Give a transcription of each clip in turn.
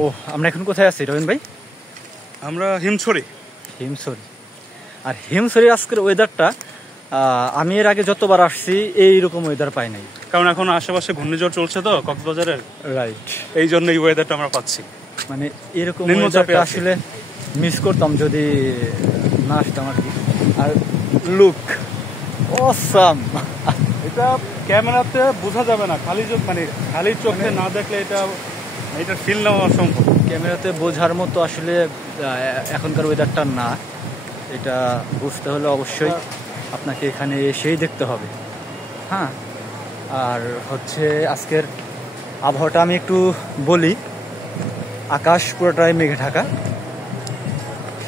ও আমরা এখন কোথায় আছি রবিন ভাই? আমরা হিমছড়ি। আর হিমছড়ির আজকের ওয়েদারটা আমি এর আগে যতবার আসছি এইরকম ওয়েদার পাই নাই, কারণ এখন আশেপাশে ঘূর্ণিঝড় চলছে তো কক্সবাজারের, রাইট। এই জন্য এই ওয়েদারটা আমরা পাচ্ছি। মানে এরকম ওয়েদারটা আসলে মিস করতাম যদি না আসতাম আর কি। আর লুক অসাম, এটা ক্যামেরাতে বোঝা যাবে না, খালি চোখে না দেখলে এটা ফিল নেওয়া অসম্ভব। ক্যামেরাতে বোঝার মতো আসলে এখনকার ওয়েদারটা না, এটা বুঝতে হলে অবশ্যই আপনাকে এখানে এসেই দেখতে হবে। হ্যাঁ, আর হচ্ছে আজকের আবহাওয়াটা আমি একটু বলি। আকাশ পুরোটাই মেঘে ঢাকা।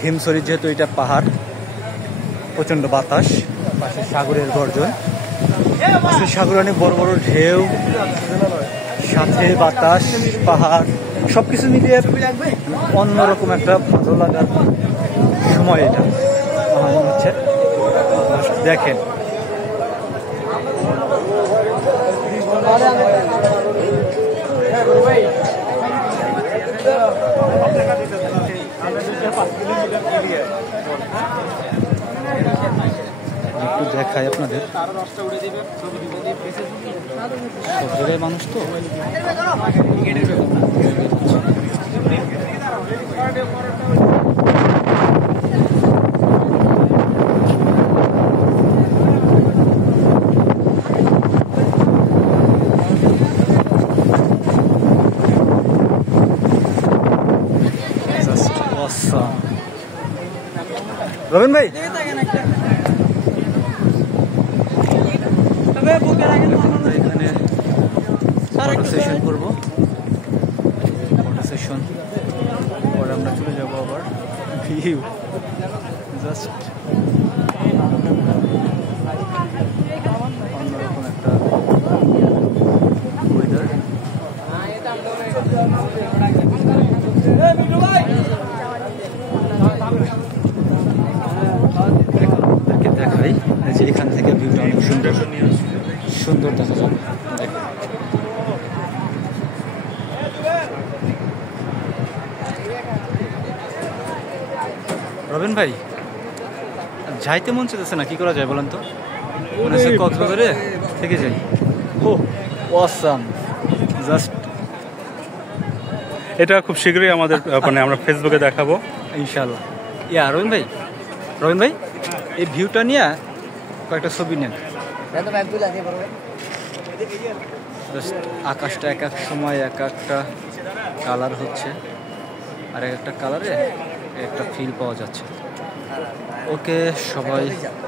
হিমছড়ি যেহেতু এটা পাহাড়, প্রচণ্ড বাতাস, পাশে সাগরের গর্জন, পাশে সাগরে অনেক বড় বড় ঢেউ, সাথে বাতাস, পাহাড়, সবকিছু মিলিয়ে অন্যরকম একটা ভালো লাগার সময় এটা আমার মনে হচ্ছে। দেখেন একটু দেখাই আপনাদের, সব জায়গায় মানুষ তো। রবিন ভাই, এখানে ফটো সেশন করবো, ফটো সেশন পরে আমরা চলে যাবো আবার ভিউ। জাস্ট অন্যরকম একটা ওয়েদার। দেখাই যে এখান থেকে ভিউটা অনেক সুন্দর সুন্দর দেখা যাবে। রবিন ভাই, যাইতে মন চাইতেছে না, কি করা যায় বলেন তো? মনে হচ্ছে কক্সবাজারে থেকে যাই। ও অসাম, জাস্ট এটা খুব শীঘ্রই আমাদের আমরা ফেসবুকে দেখাবো ইনশাল্লাহ। রবিন ভাই এই ভিউটা নিয়ে কয়েকটা ছবি নেন। আকাশটা এক এক সময় এক একটা কালার হচ্ছে, আর এক একটা কালারে একটা ফিল পাওয়া যাচ্ছে। ওকে সবাই,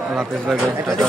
আল্লাহ হাফেজ, বাই বাই, টাটা।